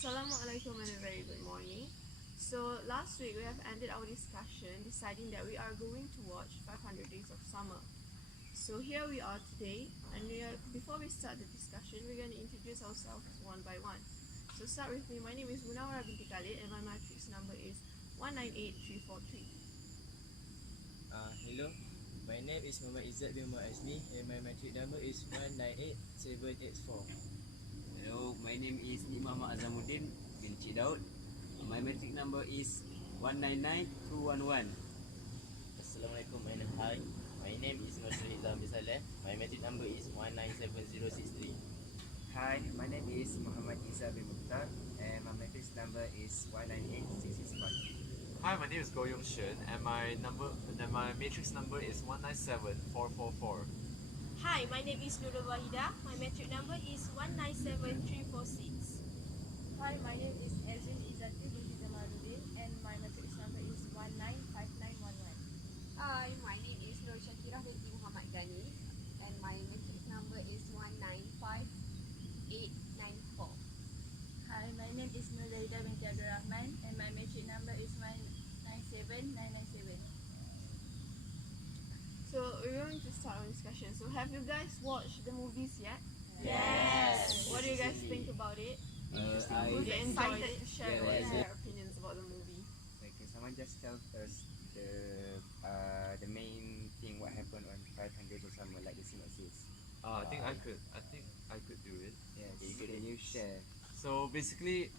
Assalamualaikum and a very good morning. So last week we have ended our discussion deciding that we are going to watch 500 Days of Summer. So here we are today, and before we start the discussion, we're going to introduce ourselves one by one. So start with me. My name is Munawara binti Khalid and my matrix number is 198343. Hello, my name is Muhammad Izzat bin Muhammad Azmi and my matric number is 198784. Hello, my name is Muhammad Azamuddin bin Cik Daud. My matric number is 199211. Assalamualaikum and hi. My name is Masri Zambi Saleh. My matric number is 197063. Hi, my name is Muhammad Isa bin Mukhtar and my matrix number is 198665. Hi, my name is Go Yong Shen and my matrix number is 197444. Hi, my name is Nurul Wahida. My matric number is 197346. Hi, my name is Ezrin Izzati binti Jamaluddin and my matrix number is 195911. Hi, my name is Nur Shakirah binti Muhammad Ghani and my matrix number is 195894. Hi, my name is Nur Zaida binti Abdul Rahman and my matrix number is 197997. So we're going to start our discussion. So have you guys watched the movies yet? Yes. What do you guys think about it? Who's excited to share their opinions about the movie? Like, can someone just tell us the main thing what happened on 500 or something like the synopsis? I think I could do it. Yes. Can you share? So basically,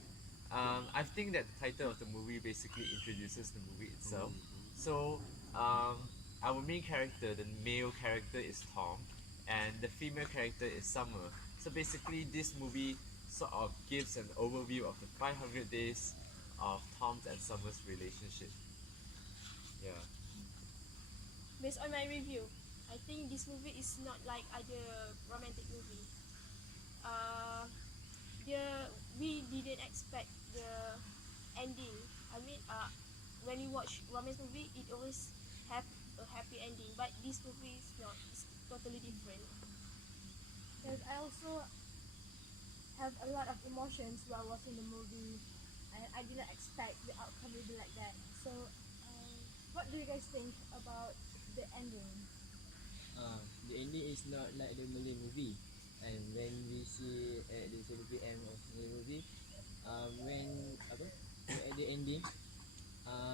I think that the title of the movie basically introduces the movie itself. So our main character, the male character, is Tom, and the female character is Summer. So basically, this movie sort of gives an overview of the 500 days of Tom's and Summer's relationship. Yeah. Based on my review, I think this movie is not like other romantic movie. We didn't expect the ending. I mean, when you watch romance movie, it always have a happy ending, but this movie is not. It's totally different. Yes, I also have a lot of emotions while watching the movie and I didn't expect the outcome will be like that. So, what do you guys think about the ending? The ending is not like the Malay movie, and when we see at the 7 PM of Malay movie, when at the ending,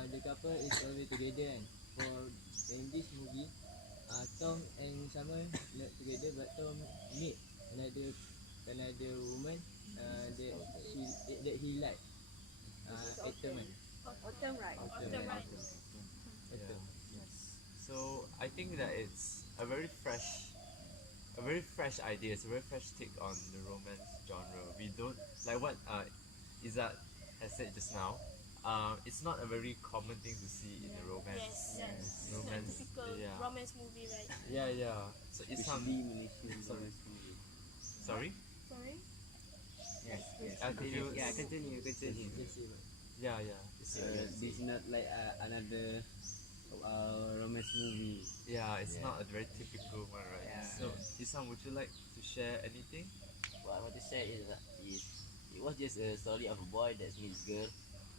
the couple is always together, and for in this movie, Tom and Summer not together, but Tom meet another woman that he liked. Autumn. Autumn, right? So I think that it's a very fresh idea. It's a very fresh take on the romance genre. We don't like what Izzat has said just now. It's not a very common thing to see in a romance. Yes. Romance, It's not a typical romance movie, right? Yeah. So it's Malaysian Sorry. romance movie. Sorry. Sorry. Yes. Continue. Yeah, continue. Yeah. This is not like another romance movie. Yeah, it's not a very typical one, right? Yeah. So, Isam, would you like to share anything? What I want to say is it was just a story of a boy that meets girl,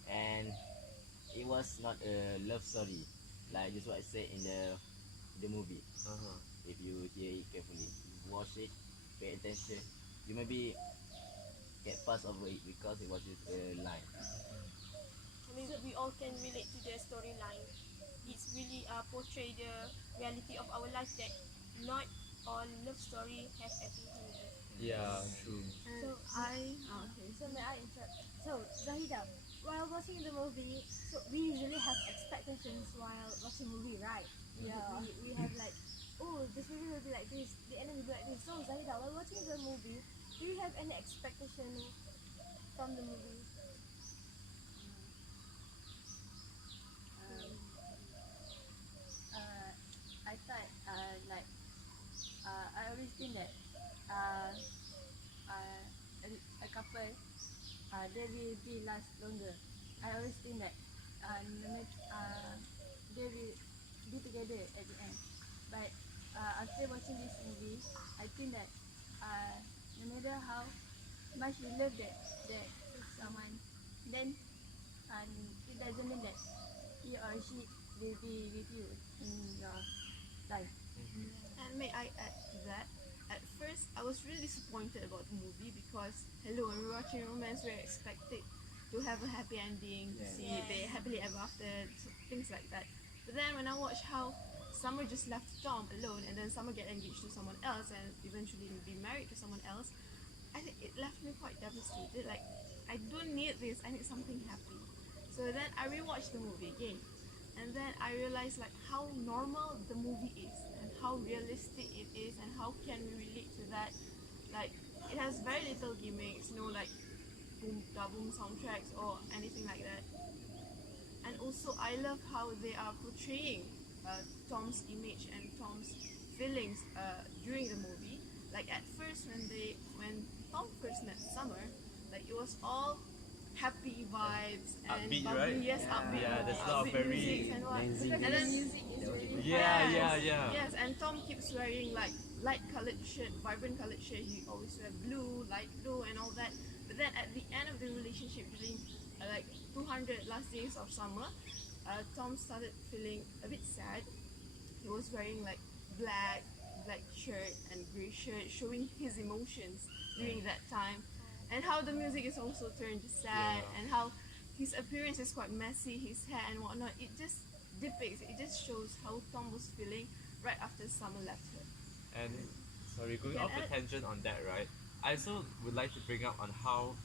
and it was not a love story like just what I said in the movie. If you hear it carefully, watch it, pay attention, you maybe get past over it because it was just a line. I mean, we all can relate to the storyline. It's really portray the reality of our life that not all love story have happy ending. Yeah, true. So, Okay. So may I interrupt? So, Zahida, while watching the movie, so we usually have expectations while watching movie, right? Yeah. We have like, oh, this movie will be like this, the end will be like this. So, Zahida, while watching the movie, do you have any expectation from the movie? I thought I always think that a couple they will be last longer. I always think that they will be together at the end. But after watching this movie, I think that no matter how much we love that someone, then it doesn't mean that he or she will be with you in your life. And may I add to that? At first, I was really disappointed about the movie because, hello, when we're watching romance, we're expected to have a happy ending, to see they happily ever after, things like that. But then when I watched how Summer just left Tom alone and then Summer get engaged to someone else and eventually be married to someone else, I think it left me quite devastated. Like, I don't need this, I need something happy. So then I rewatched the movie again. And then I realized like how normal the movie is and how realistic it is and how can we relate to that. Like it has very little gimmicks, no like boom da boom soundtracks or anything like that. And also I love how they are portraying Tom's image and Tom's feelings during the movie. Like at first when Tom first met Summer, like it was all happy vibes and Upbeat, bubbly, right? yes, upbeat, Yeah, there's a lot of upbeat very music and what. dancing And then Music is really yeah. yes, and Tom keeps wearing like light colored shirt, vibrant colored shirt. He always wear blue, light blue, and all that. But then at the end of the relationship, during like 200 last days of summer, Tom started feeling a bit sad. He was wearing like black shirt and gray shirt, showing his emotions during that time, and how the music is also turned sad, Yeah. and how his appearance is quite messy, his hair and whatnot. It just depicts, it just shows how Tom was feeling right after Summer left her. And sorry, going Can off the add- tangent on that, right? I also would like to bring up on how,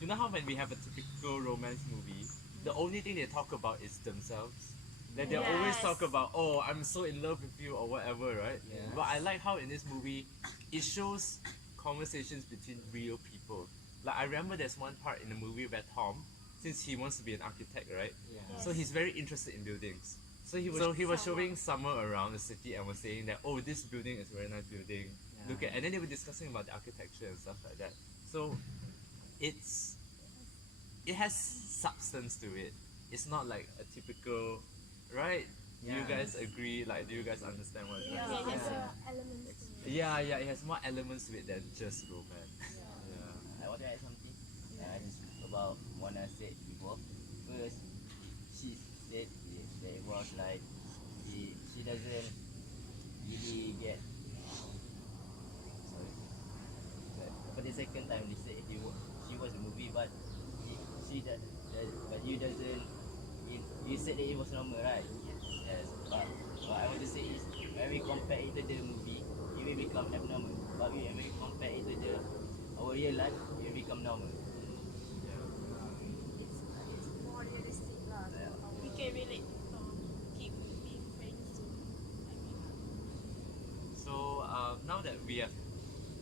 you know how when we have a typical romance movie, the only thing they talk about is themselves. That they always Yes. talk about, oh, I'm so in love with you or whatever, right? Yes. But I like how in this movie, it shows conversations between real people. Like I remember there's one part in the movie where Tom, since he wants to be an architect, right? Yeah. So he's very interested in buildings. So he was showing Summer around the city and was saying that, oh, this building is a very nice building. Yeah. Look at, and then they were discussing about the architecture and stuff like that. So it has substance to it. It's not like a typical, right? Do you Yeah. guys agree? Like, do you guys understand what I'm Yeah, trying to there's say? elements to it. Yeah, it has more elements to it than just romance. I want to add something. Just about what I said before. First, she said that it was like she doesn't really get. Sorry. But for the second time, they said she watched the movie, but but you doesn't. You said that it was normal, right? Yes. But what I want to say is when we compare it to the movie, it will become abnormal. But when we compare it to our real life, it will become normal. it's more realistic lah. We can relate to Tom. Keep being friends. So now that we have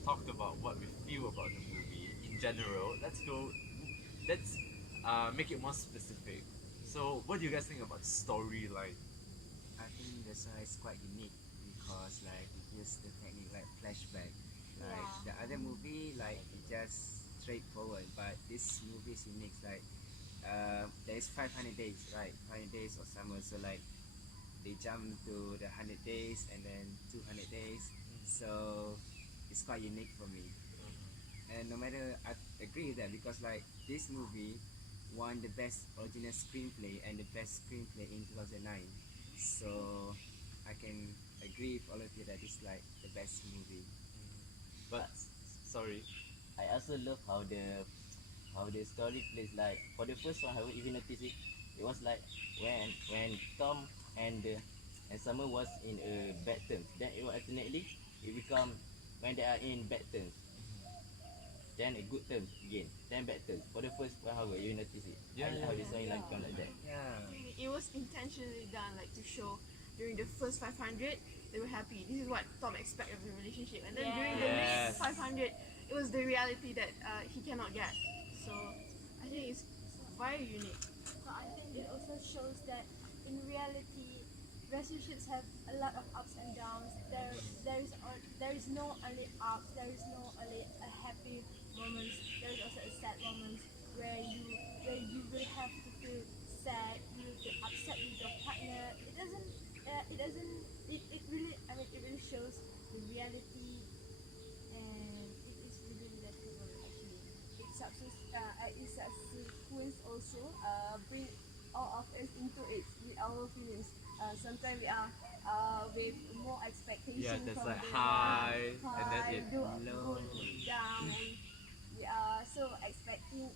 talked about what we feel about the movie in general, let's make it more specific. So what do you guys think about storyline? I think that's why it's quite unique because like it gives the technique like flashback. Like the other movie like it just straightforward, but this movie is unique. Like there is 500 days, right? 500 days of summer, so like they jump to the 100 days and then 200 days. So it's quite unique for me. And no matter, I agree with that because like this movie won the best original screenplay and the best screenplay in 2009. So I can agree with all of you that it's like the best movie. But sorry, I also love how the story plays. Like for the first one, I haven't even noticed it. It was like when Tom and Summer was in a bad terms. Then it will alternately it become when they are in bad terms. Then a good terms again. Then bad terms. For the first 1 hour, you notice it. Yeah, I like how the storyline become like that. Yeah. It was intentionally done like to show during the first 500 they were happy. This is what Tom expected of the relationship, and then during the Yes. next 500 it was the reality that he cannot get. So I think it's very unique. So I think it also shows that in reality, relationships have a lot of ups and downs. There is no only ups. There is no only a happy moments. There is also a sad moments where you will have to feel sad. You will feel upset with your partner. It doesn't. It really. I mean, it really shows the reality, and it is really relatable. Actually, it sequence also bring all of us into it with our feelings. Sometimes we are with more expectation there's from like the high, and then high it go down, and we are so expecting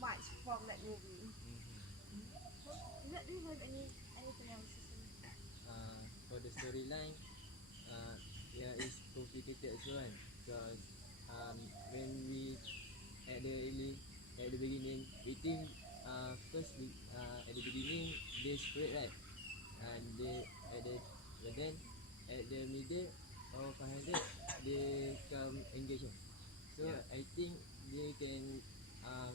much from that movie. Do you have anything else to say? For the storyline, yeah, it's complicated as well, because when we at the early at the beginning, we think first at the beginning they separate, right, and they at the but then at the middle or 500 they come engage, kan. So Yeah. I think they can uh,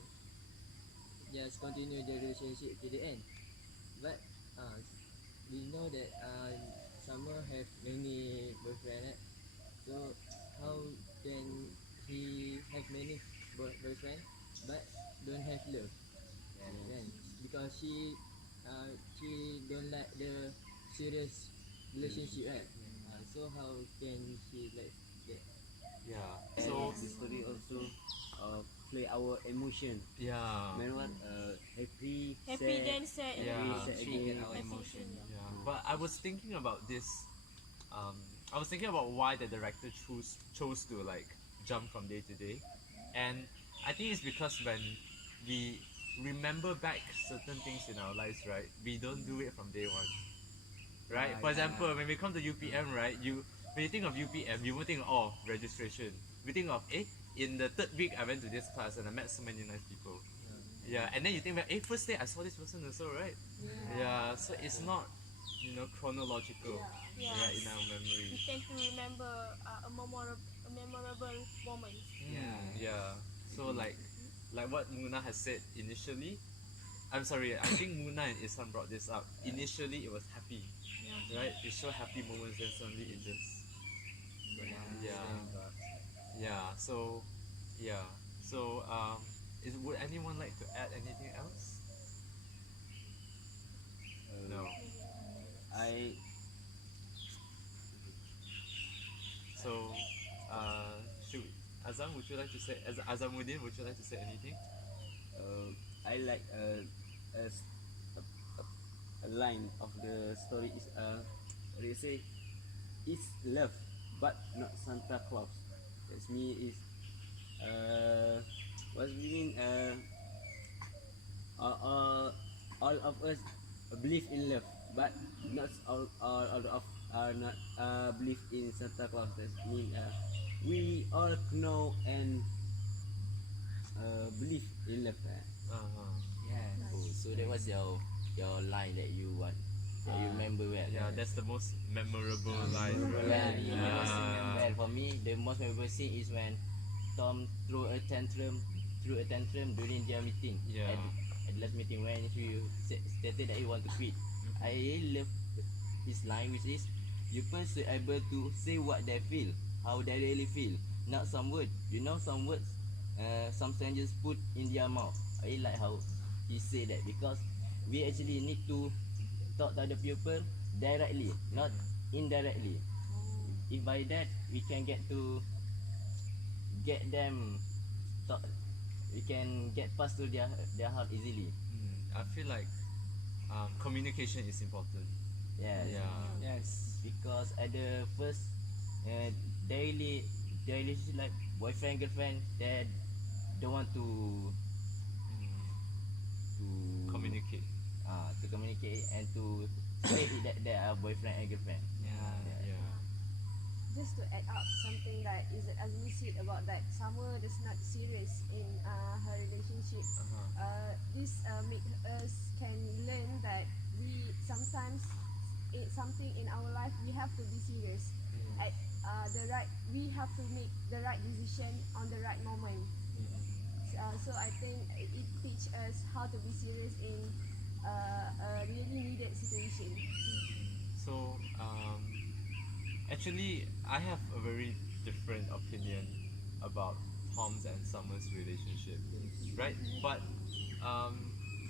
just continue the relationship to the end. But uh, we know that Summer have many boyfriend, right? So how can he have many boyfriend but don't have love? Kan? Because she don't like the serious relationship, right? So how can she like that? yeah. And So the story also play our emotion. yeah, Man, what? Happy, Happy sad, then sad, Yeah. happy, happy, sad Trigger again. our happy emotion. again. yeah. But I was thinking about this. I was thinking about why the director chose to like jump from day to day, and I think it's because when we remember back certain things in our lives, right, we don't do it from day one, right? Yeah, For yeah. example, when we come to UPM, right, when you think of UPM, you won't think, oh, registration. We think of, in the third week I went to this class and I met so many nice people. Yeah, and then you think back, first day I saw this person also, right? Yeah, so it's not, chronological, Yeah. right, in our We memory. tend to remember a memorable moment. Yeah. So like what Muna has said initially, I'm sorry, I think Muna and Isan brought this up. Initially it was happy, right? It showed happy moments, then suddenly it just, yeah. So, yeah. So, would anyone like to add anything else? No. I So, should Azam, would you like to say, Azamuddin, would you like to say anything? uh, I like a, s- a line of the story is what do you say? It's love, but not Santa Claus. That's me is what we mean all of us believe in love, but not all of are not believe in Santa Claus. That mean we all know and believe in love. Yes. Oh, so that was your line that you want, that you remember well. Yeah, that's the most memorable line, Well, right? well, for me, the most memorable scene is when Tom threw a tantrum during their meeting. Yeah. At the last meeting when he stated that he want to quit. I really love his line, which is, you first should able to say what they feel, how they really feel, not some word. You know, some words, some strangers put in their mouth. I really like how he say that, because we actually need to talk to other people directly, not indirectly. If by that we can get them talk, we can get past to their heart easily. I feel like communication is important. Yes. Yeah. Yes. Because at the first uh, daily daily like boyfriend girlfriend, they don't want Communicate. to communicate and to say it that they are boyfriend and girlfriend. Yeah. Just to add up something that is Azmi said about that Summer is not serious in her relationship. This make us can learn that we sometimes something in our life we have to be serious. At we have to make the right decision on the right moment. So I think it teach us how to be serious in a really needed situation. So, actually, I have a very different opinion about Tom's and Summer's relationship, right? But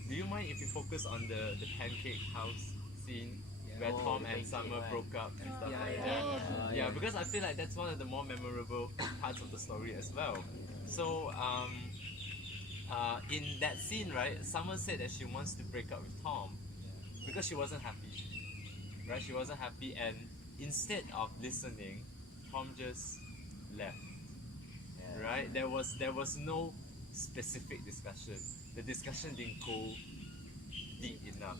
do you mind if you focus on the pancake house scene where Oh, Tom the and pancake Summer one. broke up and stuff Yeah, like yeah, that? Yeah, because I feel like that's one of the more memorable parts of the story as well. So, in that scene, right, Summer said that she wants to break up with Tom because she wasn't happy, right? She wasn't happy, and instead of listening, Tom just left, right? There was no specific discussion. The discussion didn't go deep enough.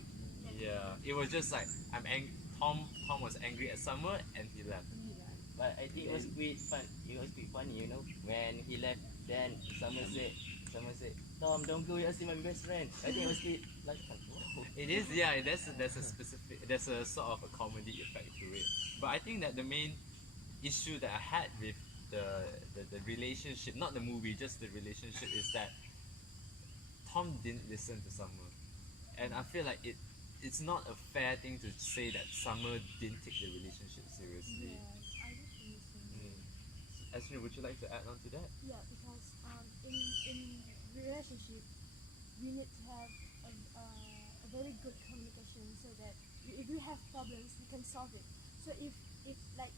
Yeah, it was just like Tom was angry at Summer and he left. But I think it was quite fun. It was quite funny, you know, when he left. Then someone said, Tom, don't go. You're still my best friend. I think it was quite like fun. Wow. It is, yeah. There's a sort of a comedy effect to it. But I think that the main issue that I had with the relationship, not the movie, just the relationship, is that Tom didn't listen to Summer, and I feel like it's not a fair thing to say that Summer didn't take the relationship seriously. Yes, I do think so. Ashley, would you like to add on to that? Yeah, because in relationship, we need to have a very good communication so that if we have problems, we can solve it. So if like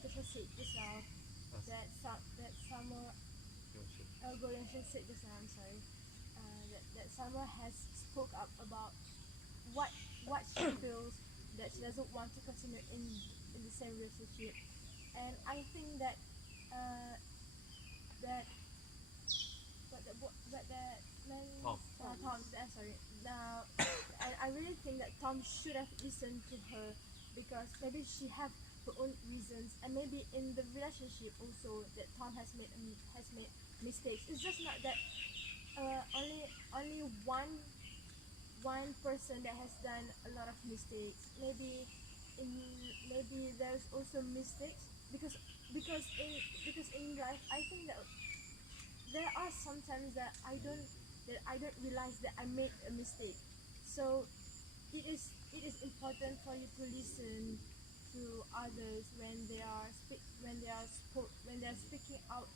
Joshua said just now, that Summer Golden said just now, I'm sorry, that Summer has spoke up about what she feels, that she doesn't want to continue in the same relationship, and I think that that but that man Tom. Tom sorry now I really think that Tom should have listened to her, because maybe she have her own reasons, and maybe in the relationship also that Tom has made mistakes. It's just not that only one person that has done a lot of mistakes. Maybe there's also mistakes, because in life I think that there are sometimes that I don't realize that I made a mistake. So it is important for you to listen to others when they are speaking out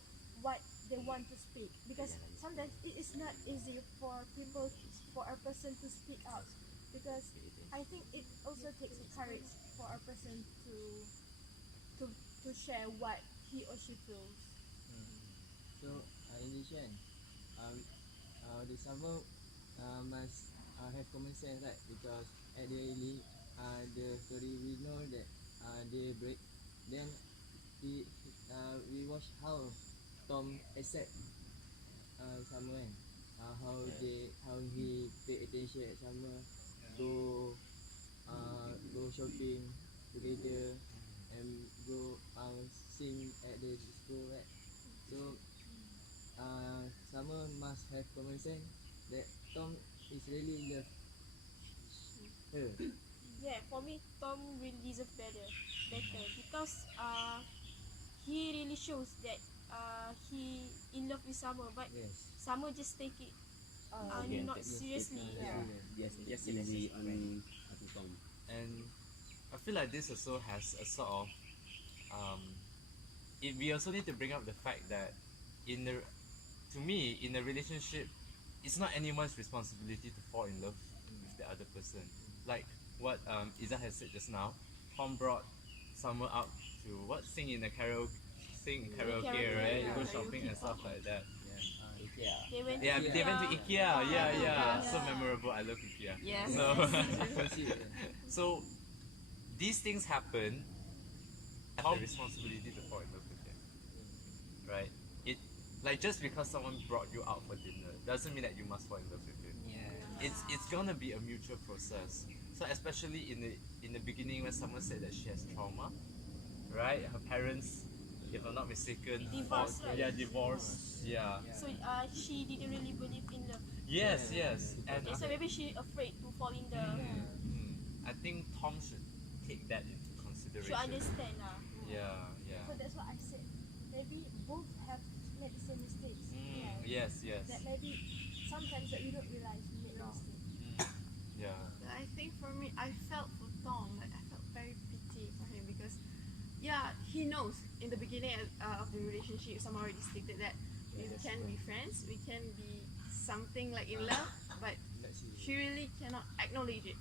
what they want to speak, because sometimes it is not easy for a person to speak out, because I think it also takes courage for a person to share what he or she feels. So in addition, the Summer must have common sense, right? Because at the ending, the story we know that they break. Then we watch how Tom accept Summer, and how he pay attention at Summer, go shopping together, and go sing at the disco, right? So Summer must have common sense that Tom is really love her. Yeah, for me, Tom will deserve better, because he really shows that he in love with Summer, but Yes. Summer just take it not seriously. Yes, just easy on Tom. And I feel like this also has a sort of we also need to bring up the fact that to me, in a relationship, it's not anyone's responsibility to fall in love with the other person. Like what Iza has said just now, Tom brought Summer out to sing in karaoke, Karaoke, right? yeah. Go shopping and stuff like that. IKEA. They went Yeah, to they went to IKEA. Yeah. Yeah. So memorable. I love IKEA. Yes. So these things happen. Have the responsibility to fall in love with them, right? It like just because someone brought you out for dinner doesn't mean that you must fall in love with him. It's gonna be a mutual process. So especially in the beginning when someone said that she has trauma, right? Her parents, if I'm not mistaken, Divorced, right? Yeah, divorced. Yeah. So she didn't really believe in love. Yes. And Okay, so maybe she afraid to fall in the. I think Tom should take that into consideration. Should understand lah. Yeah. So that's what I said. Maybe both have made the same mistakes. Yes. That maybe sometimes that we don't realize we made a mistake. Yeah. But I think for me, I felt for Tom, like I felt very pity for him, because yeah, he knows in the beginning of the relationship, someone already stated that we can be friends, we can be something like in love, but she really cannot acknowledge it.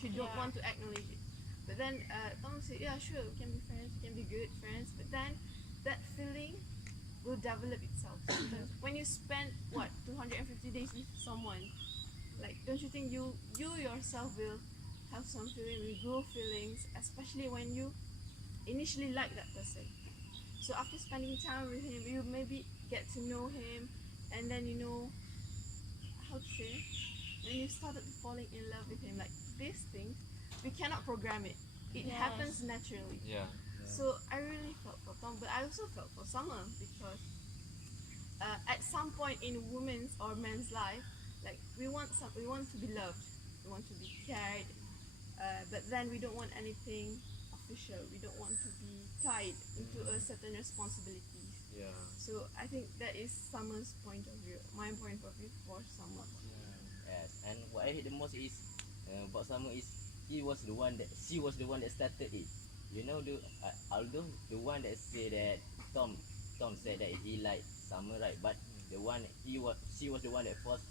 She don't Yeah. want to acknowledge it. But then Tom said, yeah, sure, we can be friends, we can be good friends. But then that feeling will develop itself. Sometimes when you spend 250 days with someone, like don't you think you yourself will have some feeling, will grow feelings, especially when you initially like that person. So after spending time with him, you maybe get to know him, and then how to say, when you started falling in love with him, like these things, we cannot program it. It Yes. happens naturally. Yeah. So I really felt for Tom, but I also felt for Summer because at some point in women's or men's life, like we want to be loved, we want to be cared, but then we don't want anything official. We don't want to be tied into a certain responsibilities. Yeah. So I think that is Summer's point of view. My point of view for Summer. Yes, and what I hate the most is about Summer is she was the one that started it. You know, although the one that say that Tom said that he liked Summer, right? But she was the one that forced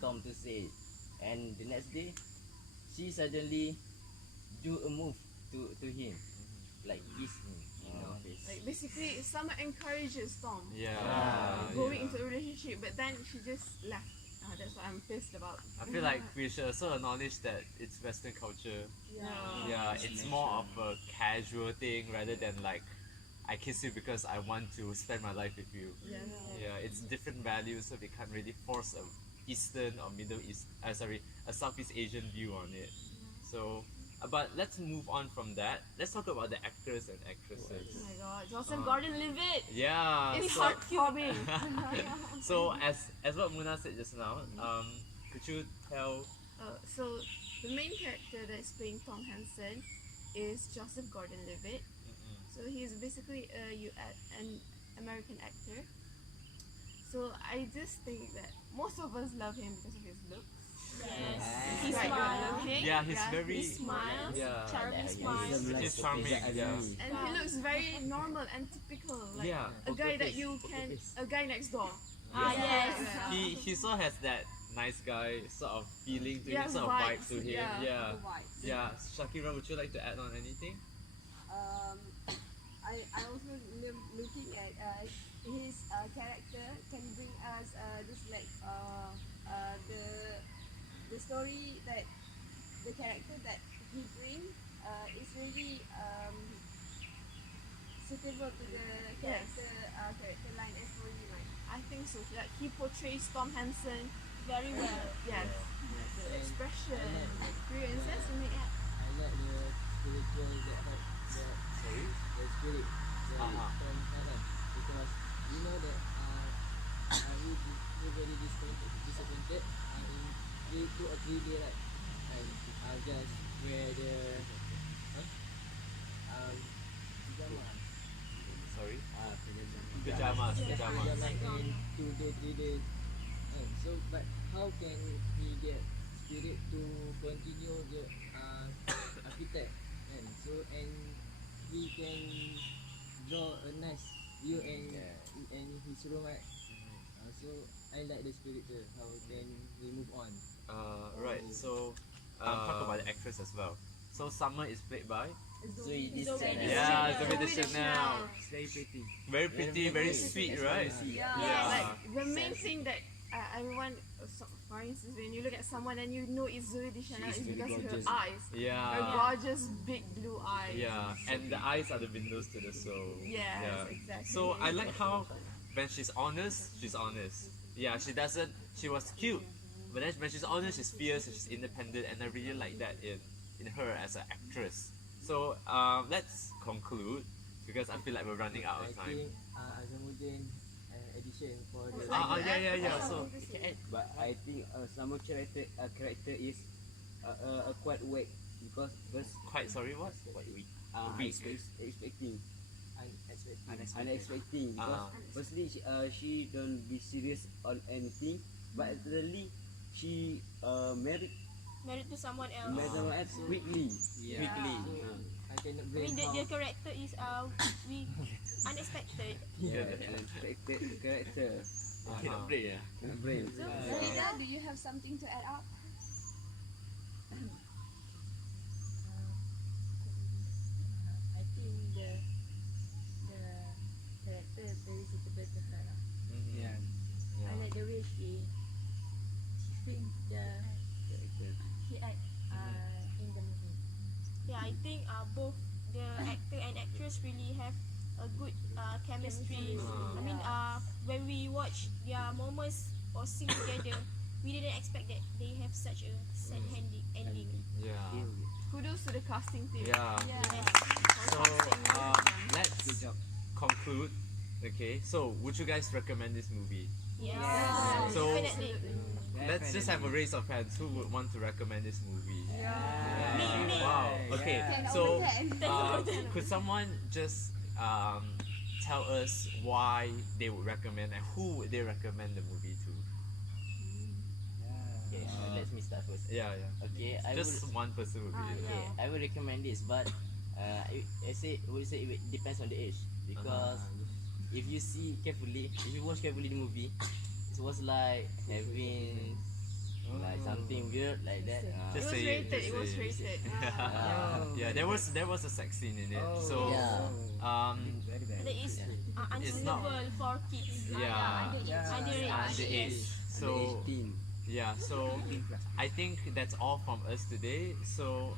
Tom to say it. And the next day, she suddenly do a move to him, like kiss him, Like basically, Summer encourages Tom Yeah. going yeah. into a relationship, but then she just left. That's what I'm pissed about. I feel like we should also acknowledge that it's Western culture. Yeah, it's more of a casual thing rather than like I kiss you because I want to spend my life with you. Yeah. Yeah, it's different values, so we can't really force a Eastern or Middle East, a Southeast Asian view on it. So, but let's move on from that. Let's talk about the actors and actresses. Oh my God, Joseph Gordon-Levitt. Yeah. It's so, heartthrobbing. so as what Muna said just now, could you tell? So the main character that is playing Tom Hansen is Joseph Gordon-Levitt. So he's basically an American actor. So I just think that most of us love him because of his looks. Yes. He He smiles. Yeah, he's very. He smiles. Yeah. Charming Yeah, smile. He's charming. Yeah. And he looks very normal and typical, like Yeah. a guy that you can, a guy next door. Yes. He sort of has that nice guy sort of feeling to Yeah, him, sort of vibe to vibes, him. yeah. Yeah. The vibes. Yeah. Shakira, would you like to add on anything? I also looking at his character can bring us just like the story that the character that he bring is really suitable to the character line and storyline. I think so. Like he portrays Tom Hansen Very well. yes. The expression, the experiences, and the I like the spiritual that had the spirit that Tom had because you know that he very disappointed in 2 or 3 days, right? And I just wear the pajama. Sorry. Pajamas Pajamas. in 2 days, 3 days. So, but how can he get spirit to continue the architect? And so, and he can draw a nice view and his room, right? So I like the spirit there. How can we move on? Right. So, talk about the actress as well. So Summer is played by. Zoe Yeah, Zoe Deschanel. It's very pretty. Very pretty, very sweet, right? Yeah, like the main thing that everyone, for instance, when you look at someone and you know it's Zoe Deschanel, is because of her eyes. Her Yeah. gorgeous big blue eyes. Yeah, and the eyes are the windows to the soul. Yes, Yeah. exactly. So I like how when she's honest, she's honest. Yeah, she doesn't. She was cute, but then when she's honest, she's fierce and she's independent, and I really like that in her as an actress. So let's conclude because I feel like we're running out I of time. think Azamuddin addition for the. Yeah. So But I think some character is quite weak because first quite sorry, what? Weak. Weak. expecting Unexpected. because firstly she don't be serious on anything, but suddenly she married Married to someone else. someone else quickly. Quickly. I cannot I blame mean, how. their character is unexpected. Unexpected character. Cannot break, yeah. Cannot blame. So, Rida, do you have something to add up? I think the character very think the he act in the movie. Yeah, I think both the actor and actress really have a good chemistry. I mean, when we watch their moments or scene together, we didn't expect that they have such a sad ending. Yeah. Kudos to the casting team. Yeah. Yes. So let's Good job. conclude. Okay. So would you guys recommend this movie? Yes. So- Definitely. Let's just have a raise of hands. Who would want to recommend this movie? Me. Wow. Okay. Yeah. So could someone just tell us why they would recommend and who would they recommend the movie to? Okay, let me start first. Yeah. Okay, Just one person would be it. okay, I would recommend this, but would say it depends on the age because if you see carefully, if you watch carefully the movie, it was like having like something weird like that. It Just was say it, rated. just It was say it. rated. Yeah, there was a sex scene in it. So Yeah. Very bad. That is It's not- unsuitable for kids. yeah, Underage. underage. So 18. yeah, so 18 plus. I think that's all from us today. So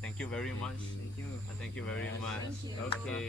thank you very much. Thank you. Thank you very much. Okay.